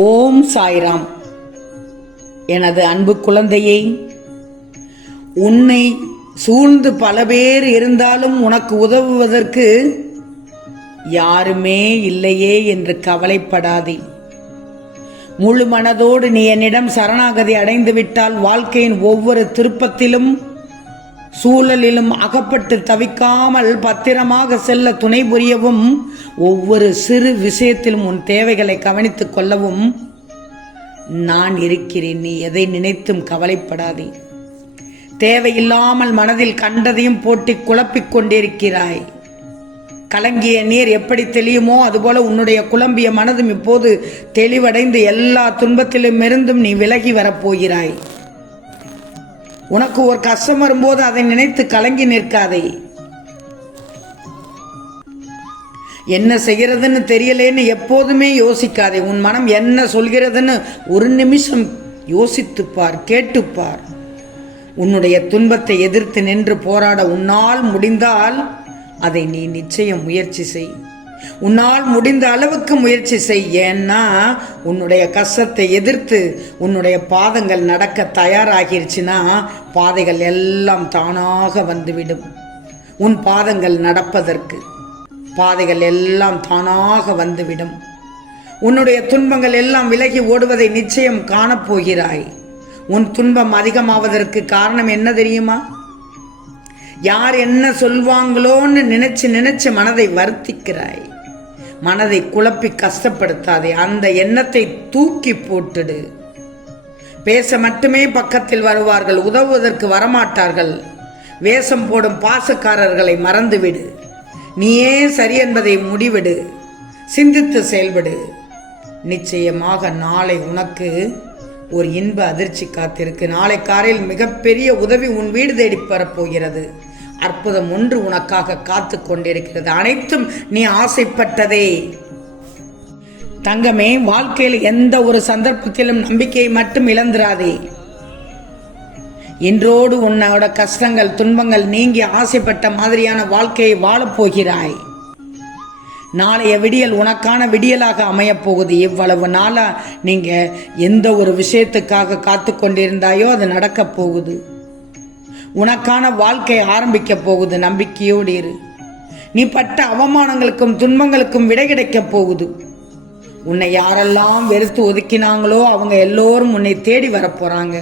ஓம் சாய்ராம். எனது அன்பு குழந்தையை, உன்னை சூழ்ந்து பல பேர் இருந்தாலும் உனக்கு உதவுவதற்கு யாருமே இல்லையே என்று கவலைப்படாதே. முழு மனதோடு நீ என்னிடம் சரணாகதி அடைந்து விட்டால் வாழ்க்கையின் ஒவ்வொரு திருப்பத்திலும் சூழலிலும் அகப்பட்டு தவிக்காமல் பத்திரமாக செல்ல துணை புரியவும், ஒவ்வொரு சிறு விஷயத்திலும் உன் தேவைகளை கவனித்துக் கொள்ளவும் நான் இருக்கிறேன். நீ எதை நினைத்தும் கவலைப்படாதே. தேவையில்லாமல் மனதில் கண்டதையும் போட்டி குழப்பிக் கொண்டிருக்கிறாய். கலங்கிய நீர் எப்படி தெளியுமோ அதுபோல உன்னுடைய குழம்பிய மனதும் இப்போது தெளிவடைந்து எல்லா துன்பத்திலும் இருந்தும் நீ விலகி வரப்போகிறாய். உனக்கு ஒரு கஷ்டம் வரும்போது அதை நினைத்து கலங்கி நிற்காதே. என்ன செய்கிறதுன்னு தெரியலேன்னு எப்போதுமே யோசிக்காதே. உன் மனம் என்ன சொல்கிறதுன்னு ஒரு நிமிஷம் யோசித்துப்பார், கேட்டுப்பார். உன்னுடைய துன்பத்தை எதிர்த்து நின்று போராட உன்னால் முடிந்தால் அதை நீ நிச்சயம் முயற்சி செய். உன்னால் முடிந்த அளவுக்கு முயற்சி செய். ஏன்னா உன்னுடைய கஷ்டத்தை எதிர்த்து உன்னுடைய பாதங்கள் நடக்க தயாராகிருச்சுன்னா பாதைகள் எல்லாம் தானாக வந்துவிடும். உன் பாதங்கள் நடப்பதற்கு பாதைகள் எல்லாம் தானாக வந்துவிடும். உன்னுடைய துன்பங்கள் எல்லாம் விலகி ஓடுவதை நிச்சயம் காணப்போகிறாய். உன் துன்பம் அதிகமாவதற்கு காரணம் என்ன தெரியுமா? யார் என்ன சொல்வாங்களோன்னு நினைச்சு மனதை வருத்திக்கிறாய். மனதை குழப்பி கஷ்டப்படுத்தாதே. அந்த எண்ணத்தை தூக்கி போட்டுடு. பேச மட்டுமே பக்கத்தில் வருவார்கள், உதவுவதற்கு வரமாட்டார்கள். வேஷம் போடும் பாசக்காரர்களை மறந்துவிடு. நீயே சரி என்பதை முடிவிடு. சிந்தித்து செயல்படு. நிச்சயமாக நாளை உனக்கு ஒரு இன்ப அதிர்ச்சி காத்திருக்கு. நாளை காலையில் மிகப்பெரிய உதவி உன் வீடு தேடி வரப்போகிறது. அற்புதம் ஒன்று உனக்காக காத்து கொண்டிருக்கிறது. அனைத்தும் நீ ஆசைப்பட்டதே. தங்கமே, வாழ்க்கையில் எந்த ஒரு சந்தர்ப்பத்திலும் நம்பிக்கையை மட்டும் இழந்துராதே. இன்றோடு உன்னோட கஷ்டங்கள் துன்பங்கள் நீங்கி ஆசைப்பட்ட மாதிரியான வாழ்க்கையை வாழப்போகிறாய். நாளைய விடியல் உனக்கான விடியலாக அமையப் போகுது. இவ்வளவு நாளா நீங்க எந்த ஒரு விஷயத்துக்காக காத்து கொண்டிருந்தாயோ அது நடக்கப் போகுது. உனக்கான வாழ்க்கை ஆரம்பிக்க போகுது. நம்பிக்கையோடு இரு. நீ பட்ட அவமானங்களுக்கும் துன்பங்களுக்கும் விடை கிடைக்கப் போகுது. உன்னை யாரெல்லாம் வெறுத்து ஒதுக்கினாங்களோ அவங்க எல்லோரும் உன்னை தேடி வரப்போறாங்க.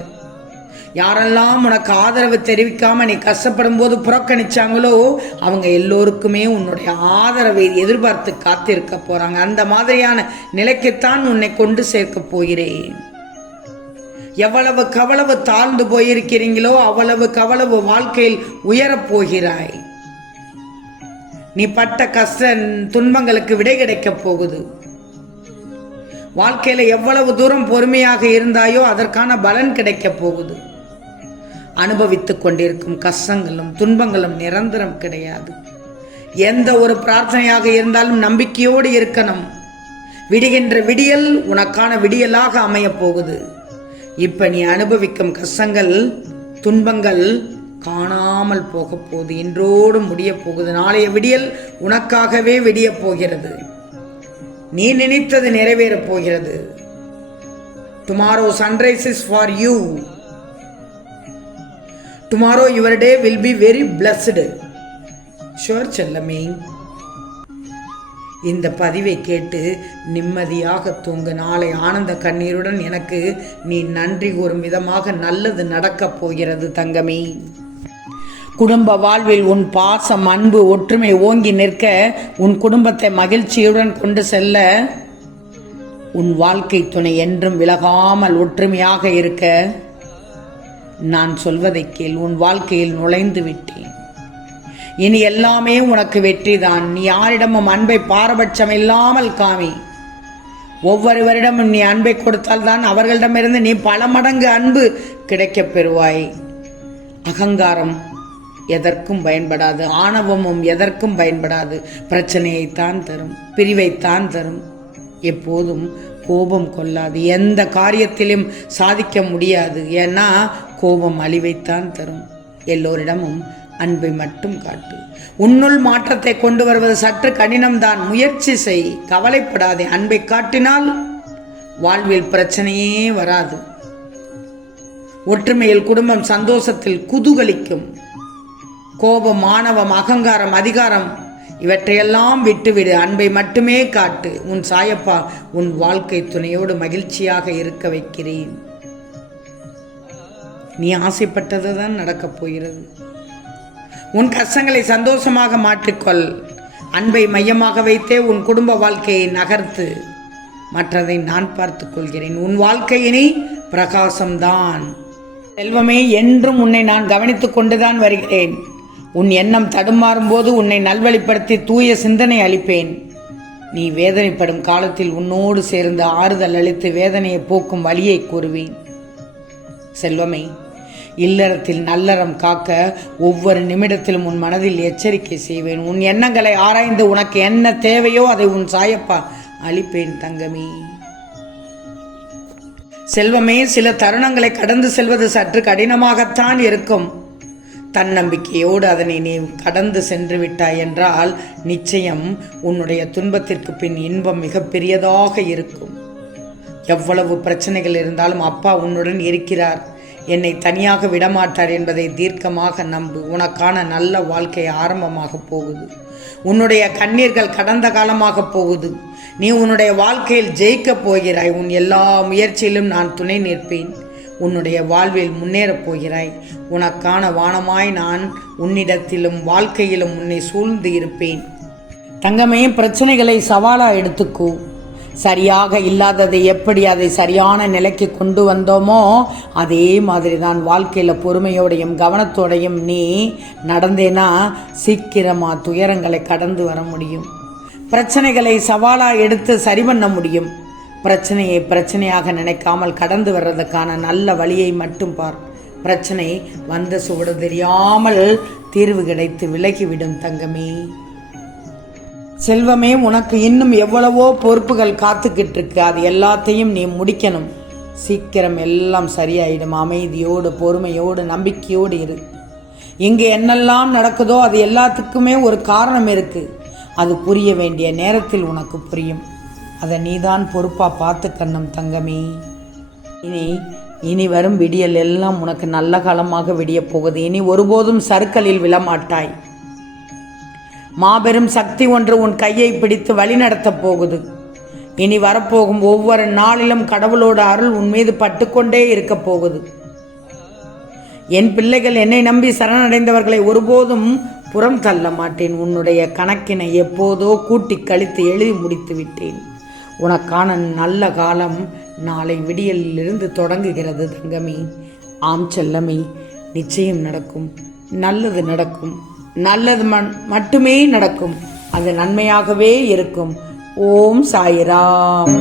யாரெல்லாம் உனக்கு ஆதரவு தெரிவிக்காம நீ கஷ்டப்படும் போது புறக்கணிச்சாங்களோ அவங்க எல்லோருக்குமே உன்னுடைய ஆதரவை எதிர்பார்த்து காத்திருக்க போறாங்க. அந்த மாதிரியான நிலைக்குத்தான் உன்னை கொண்டு சேர்க்க போகிறேன். எவ்வளவு தாழ்ந்து போயிருக்கிறீங்களோ அவ்வளவு வாழ்க்கையில் உயரப் போகிறாய். நீ பட்ட கஷ்ட துன்பங்களுக்கு விடை கிடைக்கப் போகுது. வாழ்க்கையில எவ்வளவு தூரம் பொறுமையாக இருந்தாயோ அதற்கான பலன் கிடைக்கப் போகுது. அனுபவித்துக் கொண்டிருக்கும் கஷ்டங்களும் துன்பங்களும் நிரந்தரம் கிடையாது. எந்த ஒரு பிரார்த்தனையாக இருந்தாலும் நம்பிக்கையோடு இருக்கணும். விடுகின்ற விடியல் உனக்கான விடியலாக அமையப் போகுது. இப்ப நீ அனுபவிக்கும் கஷ்டங்கள் துன்பங்கள் காணாமல் போக போகுது. இன்றோடு முடிய போகுது. நாளைய விடியல் உனக்காகவே விடிய போகிறது. நீ நினைத்தது நிறைவேறப் போகிறது. Tomorrow sunrise is for you. Tomorrow your day will be very blessed. Sure செல்லமே. இந்த பதிவை கேட்டு நிம்மதியாக தூங்கு. நாளை ஆனந்த கண்ணீருடன் எனக்கு நீ நன்றி கூறும் விதமாக நல்லது நடக்கப் போகிறது தங்கமே. குடும்ப வாழ்வில் உன் பாசம் அன்பு ஒற்றுமை ஓங்கி நிற்க, உன் குடும்பத்தை மகிழ்ச்சியுடன் கொண்டு செல்ல, உன் வாழ்க்கை துணை என்றும் விலகாமல் ஒற்றுமையாக இருக்க நான் சொல்வதை கேள். உன் வாழ்க்கையில் நுழைந்து விட்டேன். இனி எல்லாமே உனக்கு வெற்றிதான். நீ யாரிடமும் அன்பை பாரபட்சம் இல்லாமல் காமி. ஒவ்வொருவரிடமும் நீ அன்பை கொடுத்தால் தான் அவர்களிடமிருந்து நீ பல மடங்கு அன்பு கிடைக்கப் பெறுவாய். அகங்காரம் எதற்கும் பயன்படாது. ஆணவமும் எதற்கும் பயன்படாது. பிரச்சனையைத்தான் தரும், பிரிவைத்தான் தரும். எப்போதும் கோபம் கொள்ளாது. எந்த காரியத்திலும் சாதிக்க முடியாது. ஏன்னா கோபம் அழிவைத்தான் தரும். எல்லோரிடமும் அன்பை மட்டும் காட்டு. உன்னுள் மாற்றத்தை கொண்டு வருவது சற்று கடினம்தான். முயற்சி செய், கவலைப்படாதே. அன்பை காட்டினால் வாழ்வில் பிரச்சனையே வராது. ஒற்றுமையில் குடும்பம் சந்தோஷத்தில் குதூகலிக்கும். கோபம், ஆணவம், அகங்காரம், அதிகாரம் இவற்றையெல்லாம் விட்டுவிடு. அன்பை மட்டுமே காட்டு. உன் சாயப்பா உன் வாழ்க்கை துணையோடு மகிழ்ச்சியாக இருக்க வைக்கிறேன். நீ ஆசைப்பட்டதுதான் நடக்கப் போகிறது. உன் கஷ்டங்களை சந்தோஷமாக மாற்றிக்கொள். அன்பை மையமாக வைத்தே உன் குடும்ப வாழ்க்கையை நகர்த்து. மற்றதை நான் பார்த்துக் கொள்கிறேன். உன் வாழ்க்கையினி பிரகாசம்தான். செல்வமே, என்றும் உன்னை நான் கவனித்துக் கொண்டுதான் வருகிறேன். உன் எண்ணம் தடுமாறும் போது உன்னை நல்வழிப்படுத்தி தூய சிந்தனை அளிப்பேன். நீ வேதனைப்படும் காலத்தில் உன்னோடு சேர்ந்து ஆறுதல் அளித்து வேதனையை போக்கும் வழியை கூறுவேன். செல்வமே, இல்லறத்தில் நல்லறம் காக்க ஒவ்வொரு நிமிடத்திலும் உன் மனதில் எச்சரிக்கை செய்வேன். உன் எண்ணங்களை ஆராய்ந்து உனக்கு என்ன தேவையோ அதை உன் சாயப்பா அளிப்பேன் தங்கமே. செல்வமே, சில தருணங்களை கடந்து செல்வது சற்று கடினமாகத்தான் இருக்கும். தன்னம்பிக்கையோடு அதனை நீ கடந்து சென்று விட்டாய் என்றால் நிச்சயம் உன்னுடைய துன்பத்திற்கு பின் இன்பம் மிகப்பெரியதாக இருக்கும். எவ்வளவு பிரச்சனைகள் இருந்தாலும் அப்பா உன்னுடன் இருக்கிறார், என்னை தனியாக விடமாட்டார் என்பதை தீர்க்கமாக நம்பு. உனக்கான நல்ல வாழ்க்கை ஆரம்பமாக போகுது. உன்னுடைய கண்ணீர்கள் கடந்த காலமாக போகுது. நீ உன்னுடைய வாழ்க்கையில் ஜெயிக்கப் போகிறாய். உன் எல்லா முயற்சியிலும் நான் துணை நிற்பேன். உன்னுடைய வாழ்வில் முன்னேறப் போகிறாய். உனக்கான வானமாய் நான் உன்னிடத்திலும் வாழ்க்கையிலும் உன்னை சூழ்ந்து இருப்பேன். தங்கமே, பிரச்சனைகளை சவாலா எடுத்துக்கோ. சரியாக இல்லாததை எப்படி அதை சரியான நிலைக்கு கொண்டு வந்தோமோ அதே மாதிரி தான் வாழ்க்கையில் பொறுமையோடையும் கவனத்தோடையும் நீ நடந்தேனா சீக்கிரமா துயரங்களை கடந்து வர முடியும். பிரச்சனைகளை சவாலா எடுத்து சரி பண்ண முடியும். பிரச்சனையை பிரச்சனையாக நினைக்காமல் கடந்து வர்றதுக்கான நல்ல வழியை மட்டும் பார். பிரச்சனை வந்த சுவடு தெரியாமல் தீர்வு கிடைத்து விலகிவிடும் தங்கமே. செல்வமே, உனக்கு இன்னும் எவ்வளவோ பொறுப்புகள் காத்துக்கிட்டு இருக்கு. அது எல்லாத்தையும் நீ முடிக்கணும். சீக்கிரம் எல்லாம் சரியாயிடும். அமைதியோடு பொறுமையோடு நம்பிக்கையோடு இரு. இங்கே என்னெல்லாம் நடக்குதோ அது எல்லாத்துக்குமே ஒரு காரணம் இருக்கு. அது புரிய வேண்டிய நேரத்தில் உனக்கு புரியும். அதை நீதான் பொறுப்பா பார்த்துக்கணும் தங்கமே. இனி வரும் விடியல் எல்லாம் உனக்கு நல்ல காலமாக விடிய போகுது. இனி ஒருபோதும் சறுக்கலில் விழமாட்டாய். மாபெரும் சக்தி ஒன்று உன் கையை பிடித்து வழி நடத்தப் போகுது. இனி வரப்போகும் ஒவ்வொரு நாளிலும் கடவுளோட அருள் உன் மீது பட்டுக்கொண்டே இருக்க போகுது. என் பிள்ளைகள், என்னை நம்பி சரணடைந்தவர்களை ஒருபோதும் புறம் தள்ள மாட்டேன். உன்னுடைய கணக்கினை எப்போதோ கூட்டி கழித்து எழுதி முடித்து விட்டேன். உனக்கான நல்ல காலம் நாளை விடியலிலிருந்து தொடங்குகிறது தங்கமே. ஆம் செல்லமே, நிச்சயம் நடக்கும். நல்லது நடக்கும். நல்லது மட்டுமே நடக்கும். அது நன்மையாகவே இருக்கும். ஓம் சாய்ராம்.